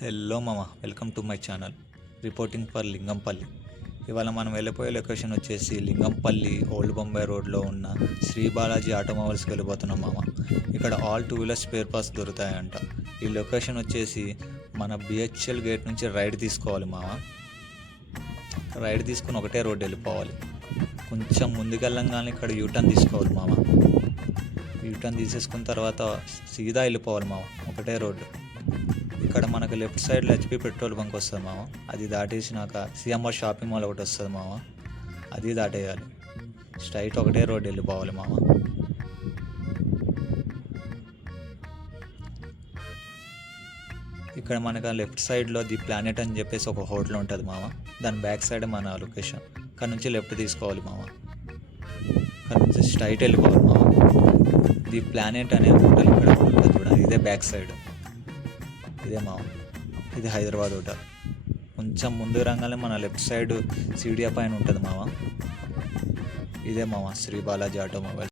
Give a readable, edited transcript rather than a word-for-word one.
Hello మామ, welcome to my channel reporting for Lingampally. ఇవాళ మనం వెళ్ళిపోయే లొకేషన్ వచ్చేసి లింగంపల్లి ఓల్డ్ బొంబాయి రోడ్లో ఉన్న శ్రీ బాలాజీ ఆటోమొబైల్స్కి వెళ్ళిపోతున్నాం మామ. ఇక్కడ ఆల్ 2 వీలర్ స్పేర్ పార్ట్స్ దొరుకుతాయంట. ఈ లొకేషన్ వచ్చేసి మన బిహెచ్ఎల్ గేట్ నుంచి రైడ్ తీసుకోవాలి మామ. రైడ్ తీసుకుని ఒకటే రోడ్డు వెళ్ళిపోవాలి. కొంచెం ముందుకెళ్ళంగానే ఇక్కడ యూటర్న్ తీసుకోవాలి మామ. యూటర్న్ తీసేసుకున్న తర్వాత సీదా వెళ్ళిపోవాలి మామ, ఒకటే రోడ్డు. ఇక్కడ మనకు లెఫ్ట్ సైడ్లో హెచ్పి పెట్రోల్ బంక్ వస్తుంది మామ. అది దాటేసినాక సిఎంఆర్ షాపింగ్ మాల్ ఒకటి వస్తుంది మామ, అది దాటేయాలి. స్ట్రైట్ ఒకటే రోడ్ వెళ్ళిపోవాలి మామ. ఇక్కడ మనకు లెఫ్ట్ సైడ్లో ది ప్లానెట్ అని చెప్పేసి ఒక హోటల్ ఉంటుంది మామ. దాని బ్యాక్ సైడ్ మన లొకేషన్. ఇక్కడ నుంచి లెఫ్ట్ తీసుకోవాలి మామ. ఇక్కడ నుంచి స్ట్రైట్ వెళ్ళిపోవాలి మామ. ది ప్లానెట్ అనే హోటల్ ఇక్కడ ఉంటుంది చూడండి, ఇదే బ్యాక్ సైడ్. ఇదే మామ, ఇది హైదరాబాద్ హోటల్. కొంచెం ముందు రంగానే మన లెఫ్ట్ సైడ్ సీడియా పైన ఉంటుంది మామ. ఇదే మామ శ్రీ బాలాజీ ఆటోమొబైల్స్.